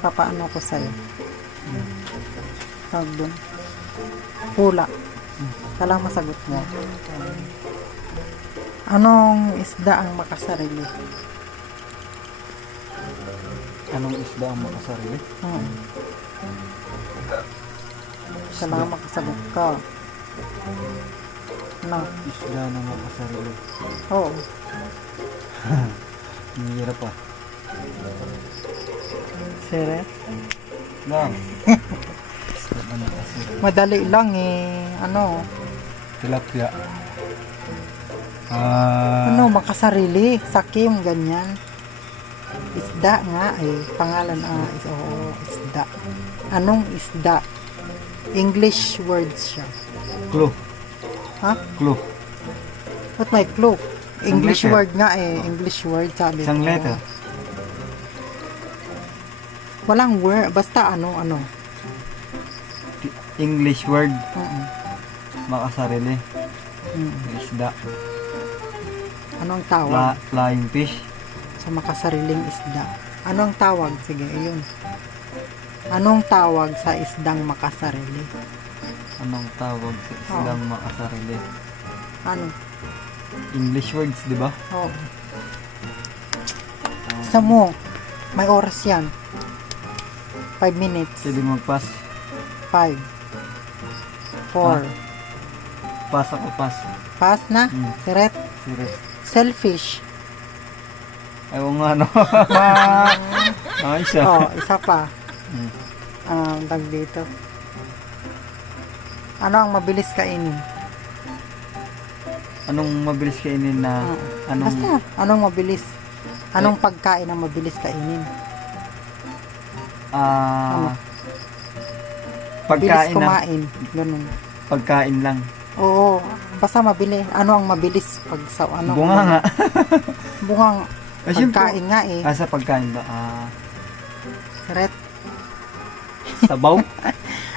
Papaano ko sa'yo? Tawag dun. Hula. Kailangan masagot mo. Anong isda ang makasarili? Anong isda ang makasarili? Kailangan makasagot ka. Na. Isda na makasarili. Oo. Hirap pa. Sire? Lang. Isda na makasarili. Madali lang eh. Ano? Tilapia. Ano? Makasarili. Sakim, ganyan. Isda nga eh. Pangalan isda. Anong isda? English words siya. Clue. Ha? Clue. Ba't may clue? English letter. word nga eh. English word sabi Isang ko. letter. Walang word. Basta ano. English word. Mm-mm. Makasarili. Mm. Isda. Anong tawag Flying fish. sa makasariling isda? Anong tawag? Sige, ayun. Anong tawag sa isdang makasarili? Anong tawag sa isdang makasarili? Ano? English words, di ba? Oh. Sa mo, may oras yan. 5 minutes. Pwede mag-pass. 5 4 Pass ako, pass. Pass na? Hmm. Siret? Serious. Selfish. Ayaw nga, no? Ay, siya. Isa pa. Tag dito. Ano ang mabilis kainin? Anong mabilis kainin na... Anong... Basta, anong mabilis? Anong pagkain ang mabilis kainin? Ano? Bilis Pagkain na. kumain. Ganun. Pagkain lang. Oo. Basta mabilis. Ano ang mabilis? Pag sa ano? Bunga nga. Bungang Siyempre, pagkain nga eh. sa pagkain ba? Ret. Sabaw?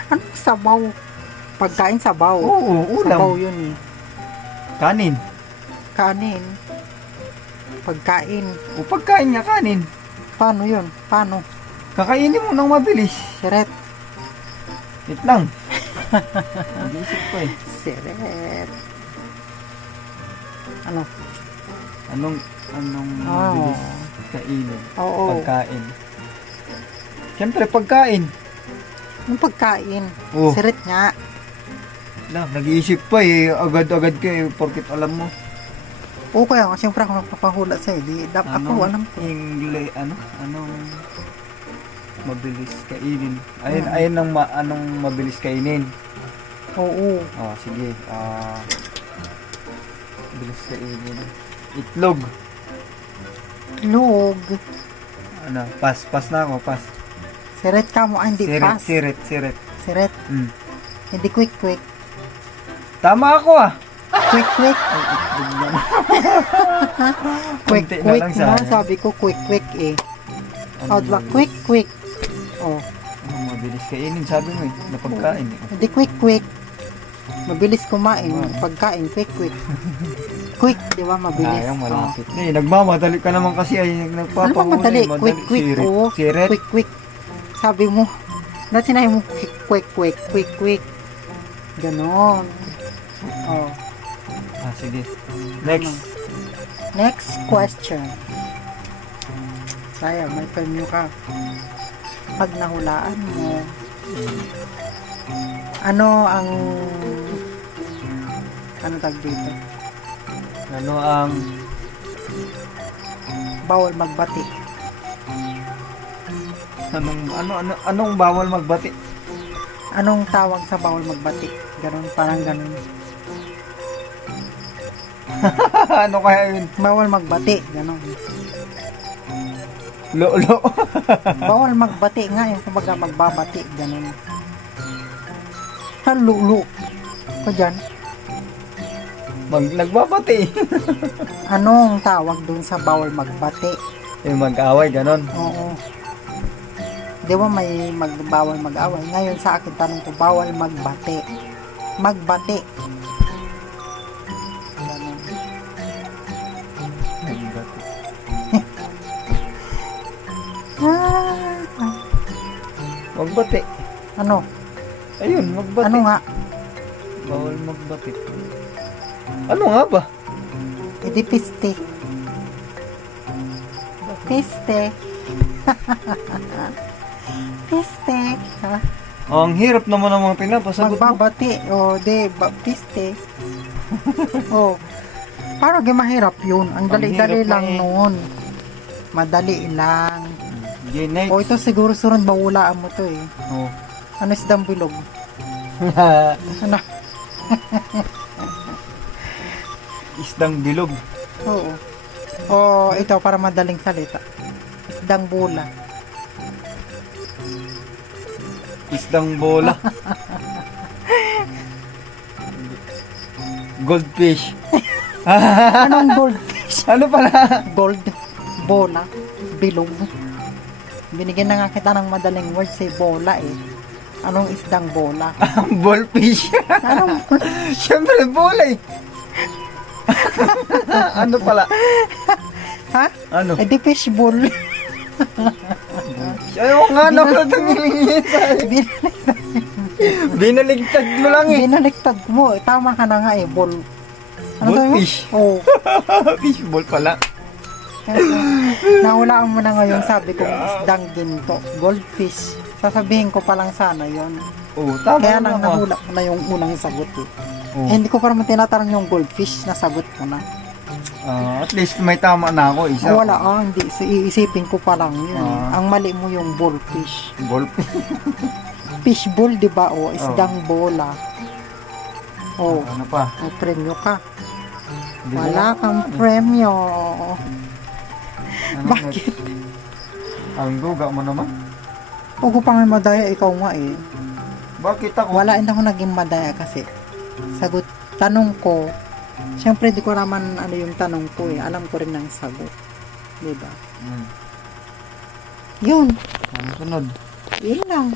Ano sabaw? Pagkain sabaw. Oo, ulam. Sabaw yun eh. Kanin. Kanin. Pagkain. O pagkain nga, kanin. Paano yun? Paano? Kakainin mo nang mabilis. Siret. Wait lang. Nag-iisip ko eh. Siret. Ano? Anong mabilis kainin? Oo. Pagkain. Siyempre, pagkain. Yung pagkain. Oh. Siret nga. Lang, nag-iisip pa eh. Agad-agad ka eh. Porkit alam mo. Oo, kaya nga. Siyempre ako nagpapahula sa'yo. Ako, alam ko. Anong mabilis kainin? Ayun anong mabilis kainin. Oo. Oh, sige. Mabilis kainin. Itlog. Log. Ano? Pass na ako. Pass. Siret ka mo. Hindi pass. Siret. Siret. Hindi quick. Tama ako ah. Quick. Ay, itlog na. Konti na Quick lang na. sana. Sabi ko quick eh. Ano Diba? Quick. Oh. Anong mabilis kainin? Sabi mo eh. Na pagkain eh. Hindi quick. Mabilis kumain. Pagkain, quick. Quick, di ba? Mabilis. Sayang, malapit. Nagmamadali ka naman kasi ay Ano ba nagpapahuli. madali? Quick. Oo. Siret. Quick. Sabi mo. Dahil sinabi mo quick. Ganon. Oh. Sige. Next. Next question. Sayang, may premyo ka. Pag nahulaan mo, ano ang tag dito? Ano ang Bawal magbati. anong bawal magbati? Anong tawag sa bawal magbati? Ganon, parang ganon. Ano kaya yun? Bawal magbati, ganon. Lolo. Bawal magbati nga, yung kumbaga magbabati, ganon. Lulu. Pa dyan? Nagbabati. Anong tawag dun sa bawal magbati? Yung mag-away, ganon. Oo. Di ba may bawal mag-away? Ngayon sa akin tanong ko, bawal magbati. Magbati. Ganon. Nagbati. Magbati. Ano? Ayun, magbati. Ano nga? Bawal magbati. Ano nga ba? Edi piste. Piste. Piste. Ha? Oh, ang hirap naman ng mga pinapasagot mo. Magbabati. O, piste. O, parang mahirap yun. Ang Ang dali-dali hirap lang na eh. noon. Madali lang. Okay, next. O, ito siguro sunod bawulaan mo to eh. Oh. Ano isdang bilog? Ano? Isdang bilog. Oo. O, ito para madaling salita. Isdang bula. Isdang bola. Goldfish. Anong goldfish? Ano pala? Gold. Bola. Bilog. Binigyan na nga kita ng madaling word say bola eh. Anong isdang bola? Ballfish. Anong Siyempre, bola eh. Ano pala? ha? Ano? Eh di fishbowl. Ayaw nga naman tumingin sa Binaligtad mo lang eh. Binaliktad mo. Tama ka na nga eh. Ball. Ano sabi mo? Goldfish. Oo. Fishball pala. Nahulaan mo na ngayon sabi ko isdang ginto. Goldfish. Sasabihin ko pa lang sana yon. Oo, tama Kaya naman lang ako. nahula ko na yung unang sagot eh. Oo. Eh, hindi ko pa naman tinatanong yung goldfish. Nasagot ko na. At least may tama na ako. Isa. Wala hindi. Iisipin ko pa lang yun. Ah. Ang mali mo yung ballfish. Ballfish. Fishbowl, di ba? O, isdang bola. O, Ano pa? may premyo ka. Hindi mo Wala na- kang premyo. Ano, Bakit? Ang duga mo naman. Huwag ko pa nga madaya, ikaw nga eh. Bakit ako? Wala, hindi ako naging madaya kasi. Sagot, tanong ko. Siyempre, di ko naman ano yung tanong ko eh. Alam ko rin ang sagot. Di ba? Hmm. Yun. Ang sunod. Yun lang.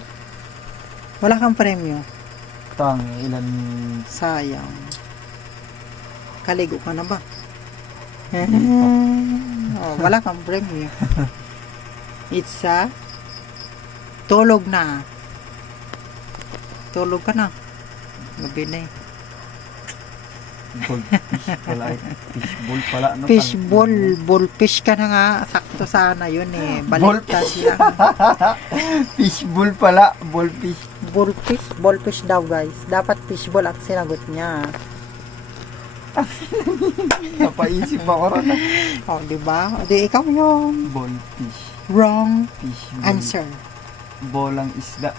Wala kang premyo. Tang, ilan? Sayang. Kaligo ka na ba? Oh, wala kang premyo. It's a tulog na. Tulog ka na. Gabi na eh. Goldfish pala eh. Fishball pala. Ano, Fishball. Bullfish ka na nga. Sakto sana yun eh. Baliktad lang. Fishball pala. Ballfish. Bullfish. Bullfish daw guys. Dapat fishball ang sinagot niya. Napaisip ako rin. Oh, di ba? O, di ikaw yung Ballfish. wrong Fishball. answer. Bolang isda.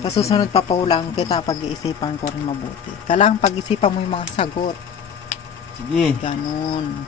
Sa susunod papahulaan kita, pag-iisipan ko rin mabuti. Kailangan pag-isipan mo yung mga sagot. Sige. Ganon.